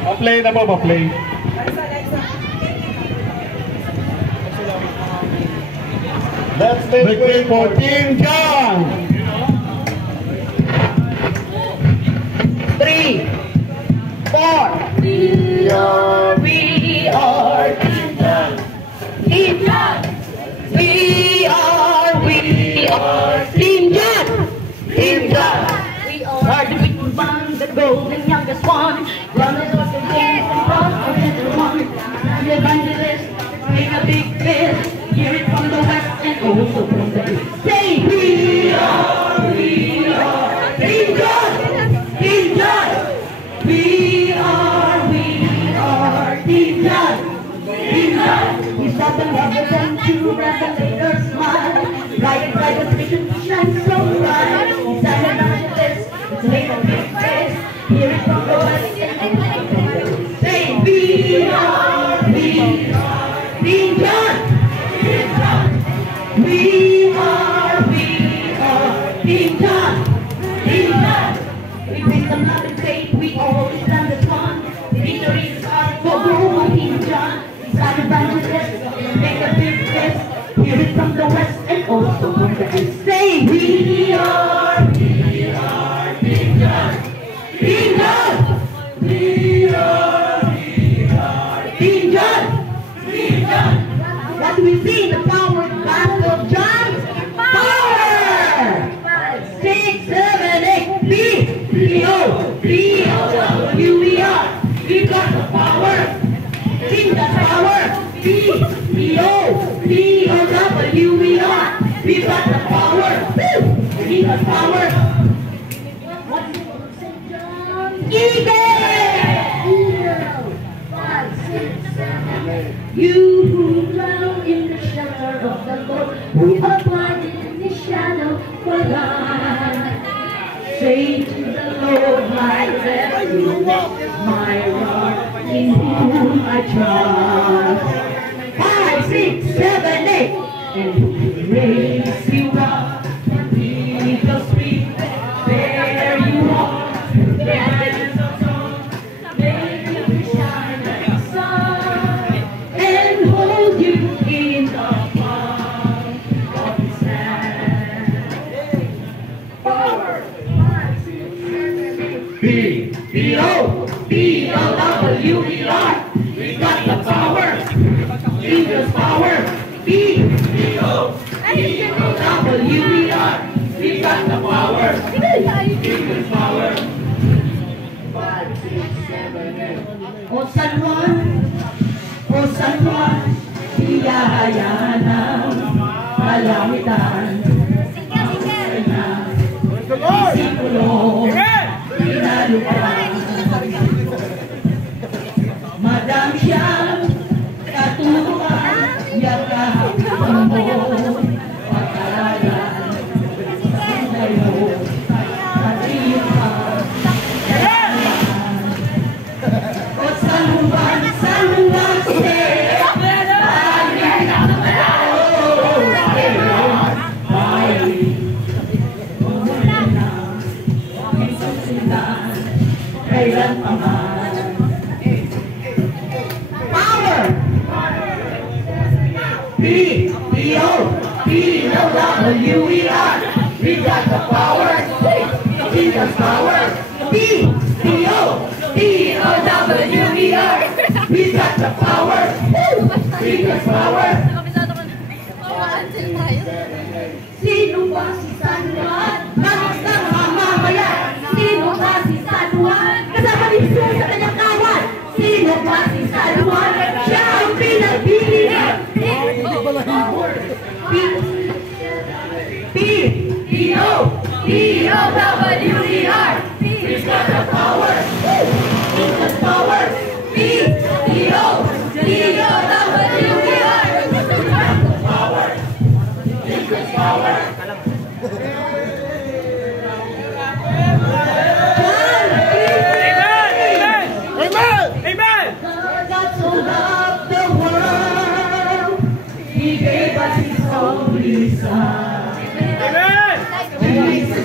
Pa-play na po, pa-play. Let's wait for Team John. 3, 4. We are Team John. Team John. We are Team John. Team John. We are the big one, the golden youngest one. Runners of the game from cross the center one. The evangelist, make a big fist. Hear it from the west and also from the east. Say we are Team John. Team John. We are Team John. Team John. We stop and represent to revelators smile. Right, the vision shines so bright. Inside an evangelist, it's make a big face. Hear it from the west and also from the east. Say we are Team John. We are Team John. Team John. We bring them love and faith. We always stand as one. The victory is ours for Roma, Team John. Inside evangelist, make a big fist. Hear it from the west and also from the east. Say we are Team John. Team John. We are Team John. Team John. What do we see? The power battle of John. Power! 6, 7, 8. P-O-W-E-R. We got the power. Team got power. P-O-W-E-R. We got the power. We got power. Eagle! 5, 6, 7, 8. You who dwell in the shelter of the Lord, who abide in the shadow for life. Say to the Lord, my refuge, my rock, in whom I trust. 5, 6, 7, 8. And who can raise you up and lead your feet? There you are. P-O-W-E-R. We got the power. Jesus power. P-O-W-E-R. We got the power. Jesus power. 5, 6, 7, 8. O San Juan, biyaya ng kalangitan. Disipulo, pinalupan. Madam siyang katuruan, yakapin mo, pag-aralan, sunday mo, matiyupan. O San Juan, kailan pa man. Power! P-O-W-E-R. We got the power. Jesus power. P-O-W-E-R. We got the power. Jesus power. Sino ba si San Juan? Nangis ng mamamayan. Sino ba si San Juan? Kasama ni Jesus sa kanyang kawan. Sino ba si San Juan? Siya ang pinagbilihan. P-O-W-E-R. He's got the power. He's got power. P-O-W-E-R. He's got the power. He's got power. Son. Amen. Jesus.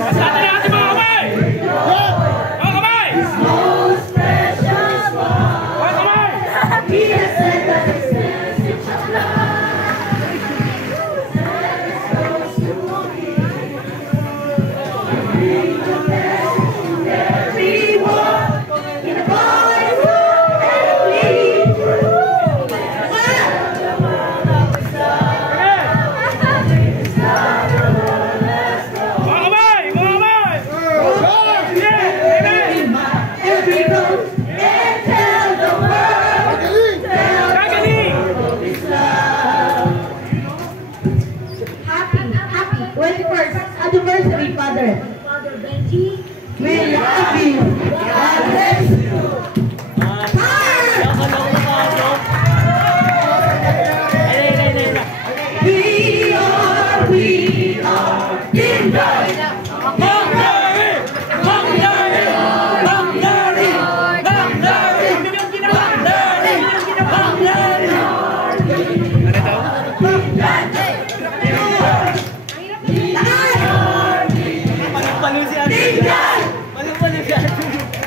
me, Father. Father Benji, we love you. God bless you. We are Team Joy. Palu siya. Palu siya.